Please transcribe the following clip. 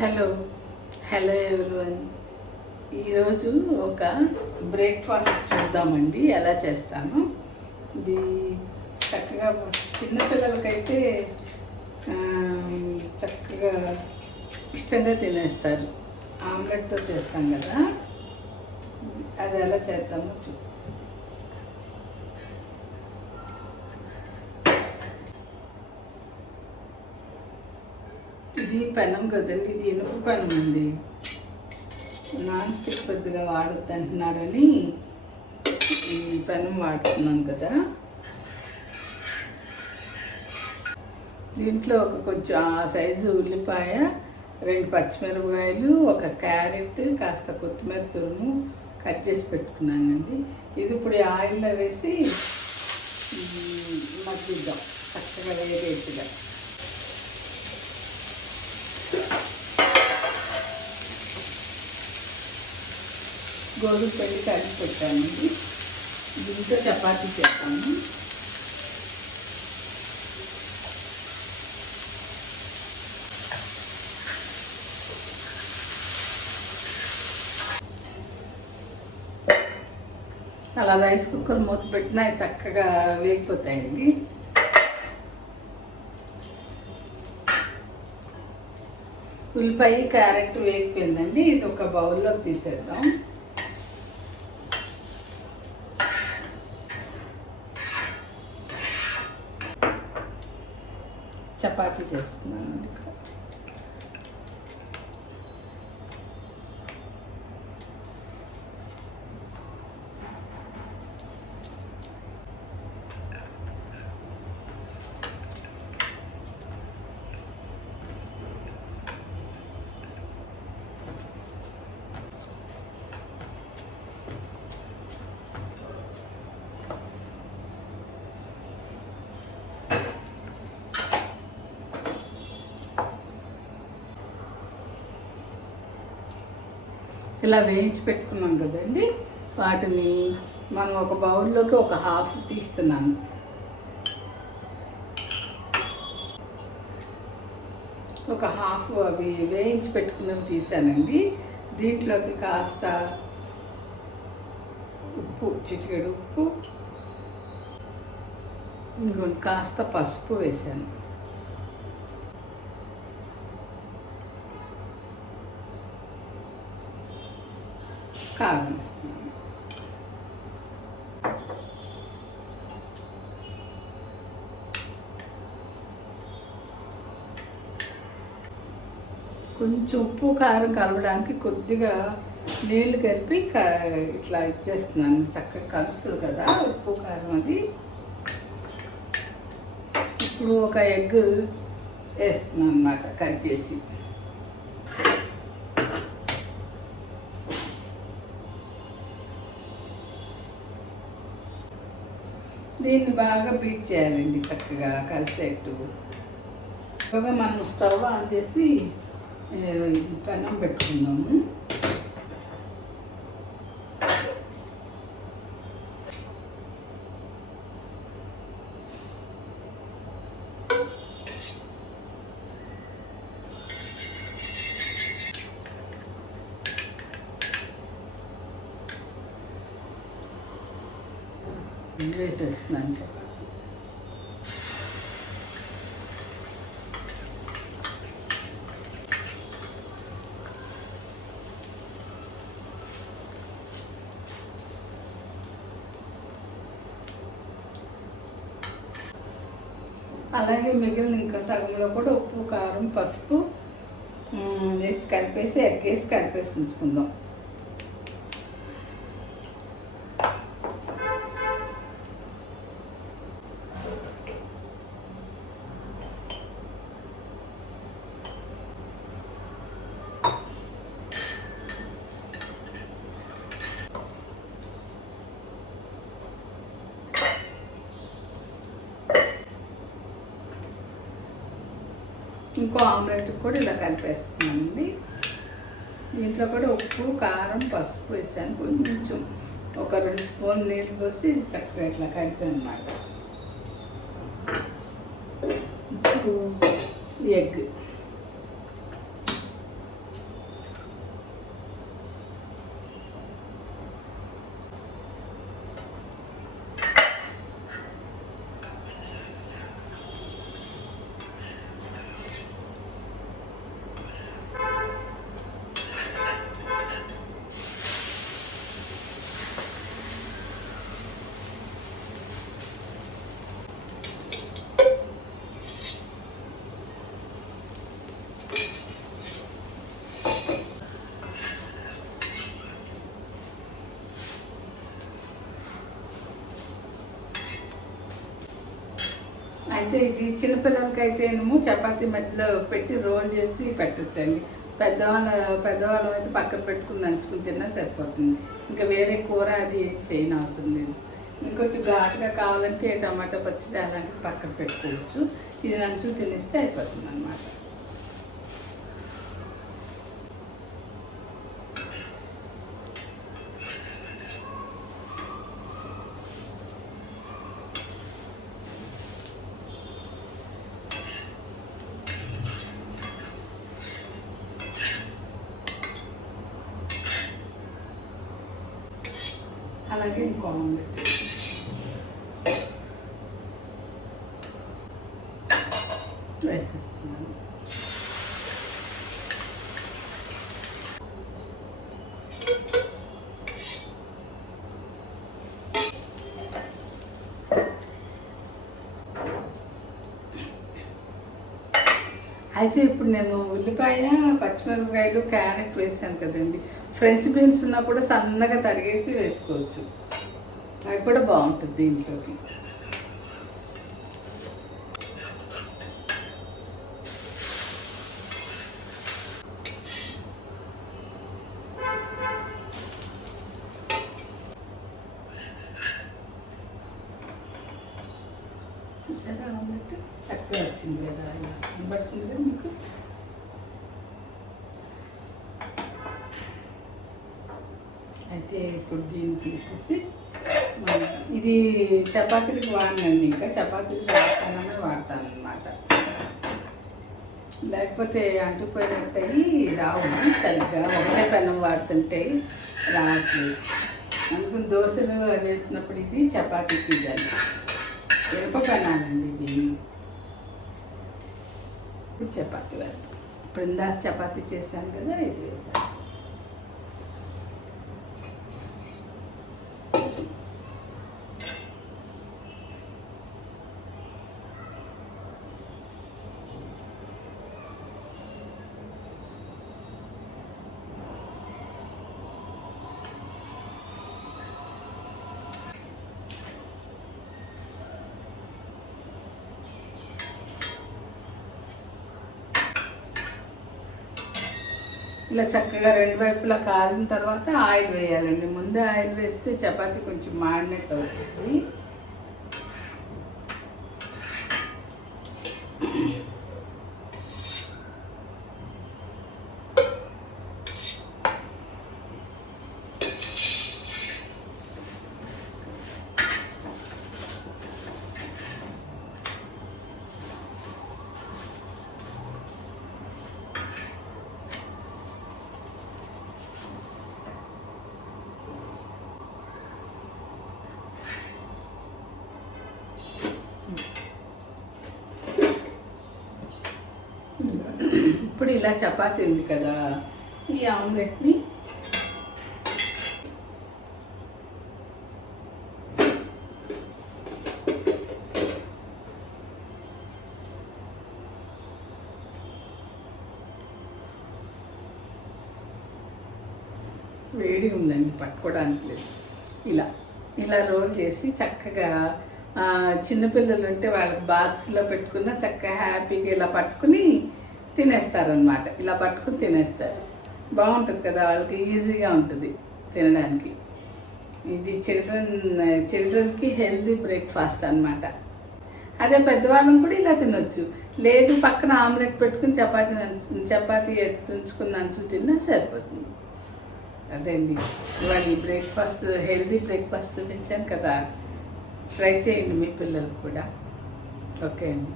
Hello hello everyone. ఈరోజు ఒక breakfast చూద్దామండి ఎలా చేస్తాను. ఇది చక్కగా చిన్నపిల్లలకైతే చక్కగా ఇష్టంగా తినేస్తారు. ఆమ్లెట్తో చేస్తాం కదా, అది ఎలా చేద్దామో ఇది పెనం కదండి, ఇది ఇనుప పెనం అండి. నాన్ స్టిక్ పెద్దగా వాడద్దు అంటున్నారని ఈ పెనం వాడుతున్నాను కదా. దీంట్లో ఒక కొంచెం ఆ సైజు ఉల్లిపాయ, 2 పచ్చిమిరపకాయలు, ఒక క్యారెట్, కాస్త కొత్తిమీర తురుము కట్ చేసి పెట్టుకున్నానండి. ఇది ఇప్పుడు ఆయిల్లో వేసి మగ్గిద్దాం చక్కగా వేరేట్టుగా. గోధుమ పిండి కలిపి పెట్టానండి. దీంతో చపాతీ చేస్తాను. అలా రైస్ కుక్కర్ మూత పెట్టినా చక్కగా వేగిపోతాయండి. ఉల్లిపాయ క్యారెట్ వేగిపోయిందండి. ఇది ఒక బౌల్లోకి తీసేద్దాం. చపాతీ చేస్తున్నాను ఇక్కడ. ఇలా వేయించి పెట్టుకున్నాం కదండి, వాటిని మనం ఒక బౌల్లోకి ఒక హాఫ్ తీస్తున్నాను. ఒక హాఫ్ అవి వేయించి పెట్టుకున్నవి తీసానండి. దీంట్లోకి కాస్త ఉప్పు, చిటికెడు ఉప్పు, ఇంకొంచెం కాస్త పసుపు వేసాను. కారం వేస్తున్నాను. కొంచెం ఉప్పు కారం కలవడానికి కొద్దిగా నీళ్లు కలిపి ఇట్లా ఇచ్చేస్తున్నాను. చక్కగా కలుస్తుంది కదా ఉప్పు కారం అది. ఇప్పుడు ఒక ఎగ్ వేస్తున్నాను అన్నమాట, కట్ చేసి. దీన్ని బాగా బీట్ చేయాలండి, చక్కగా కలిసేట్టు. బాగా మనం స్టవ్ ఆన్ చేసి పెనం పెట్టుకుందాము. వేసేస్తున్నాను చపాతీ. అలాగే మిగిలిన ఇంకా సగంలో కూడా ఉప్పు కారం పసుపు వేసి కలిపేసి ఎగ్ వేసి కలిపేసి ఉంచుకుందాం. ఇంకో ఆమ్లెట్ కూడా ఇలా కలిపేస్తున్నానండి. దీంట్లో కూడా ఉప్పు కారం పసుపు వేసాను. కొంచెం ఒక 2 స్పూన్లు నీళ్ళు పోసి చక్కగా ఇట్లా కలిపాను అన్నమాట. ఇప్పుడు ఎగ్ అయితే ఇది చిన్నపిల్లలకైతే ఏమో చపాతీ మధ్యలో పెట్టి రోల్ చేసి పెట్టచ్చండి. పెద్దవాళ్ళం అయితే పక్కన పెట్టుకుని నంచుకుని తిన్నా సరిపోతుంది. ఇంకా వేరే కూర అది ఏం చేయని అవసరం లేదు. ఇంకొంచెం ఘాటుగా కావాలంటే టమాటా పచ్చడి అలాంటివి పక్కన పెట్టుకోవచ్చు. ఇది నంచు తినేస్తే అయిపోతుంది అన్నమాట. అలాగే ఇంకో ఆమ్లెట్ వేసేస్తున్నాను. అయితే ఇప్పుడు నేను ఉల్లిపాయ, పచ్చిమిరపకాయలు, క్యారెట్ వేసాను కదండి. ఫ్రెంచ్ బీన్స్ ఉన్నా కూడా సన్నగా తరిగేసి వేసుకోవచ్చు. అది కూడా బాగుంటుంది దీంట్లోకి. చూసారా ఆమ్లెట్ చక్కగా వచ్చింది కదా, ఇలా కనబడుతుంది కదా మీకు. అయితే ఇప్పుడు దీన్ని తీసేసి ఇది చపాతీలకు వాడినండి. ఇంకా చపాతీలు వాడతాను అన్నమాట. లేకపోతే అంటుపోయినట్టయి రావు సరిగ్గా, ఒకటే పెనం వాడుతుంటే రావట్లేదు. అందుకని దోశలు వేసినప్పుడు ఇది చపాతీకి ఇదాన్ని ఇనుప పెనాలండి ఇది. ఇప్పుడు చపాతీ వేస్తాం. ఇప్పుడు ఇందాక చపాతీ చేశాను కదా, ఇది వేసాను. ఇలా చక్కగా రెండు వైపులా కాలిన తర్వాత ఆయిల్ వేయాలండి. ముందే ఆయిల్ వేస్తే చపాతీ కొంచెం మాడినట్టు అవుతుంది. ఇప్పుడు ఇలా చపాతీ ఉంది కదా, ఈ ఆమ్లెట్ని వేడి ఉందండి, పట్టుకోవడానికి లేదు. ఇలా రోల్ చేసి చక్కగా చిన్నపిల్లలు ఉంటే వాళ్ళకి బాక్స్లో పెట్టుకున్న చక్కగా హ్యాపీగా ఇలా పట్టుకుని తినేస్తారనమాట. ఇలా పట్టుకుని తినేస్తారు. బాగుంటుంది కదా, వాళ్ళకి ఈజీగా ఉంటుంది తినడానికి. ఇది చిల్డ్రన్కి హెల్తీ బ్రేక్ఫాస్ట్ అనమాట. అదే పెద్దవాళ్ళని కూడా ఇలా తినొచ్చు. లేదు పక్కన ఆమ్లెట్ పెట్టుకుని చపాతీ ఉంచుకుని నంచులు తిన్నా సరిపోతుంది. అదే అండి ఇవాళ ఈ బ్రేక్ఫాస్ట్, హెల్తీ బ్రేక్ఫాస్ట్ చూపించాను కదా. ట్రై చేయండి మీ పిల్లలకు కూడా. ఓకే అండి.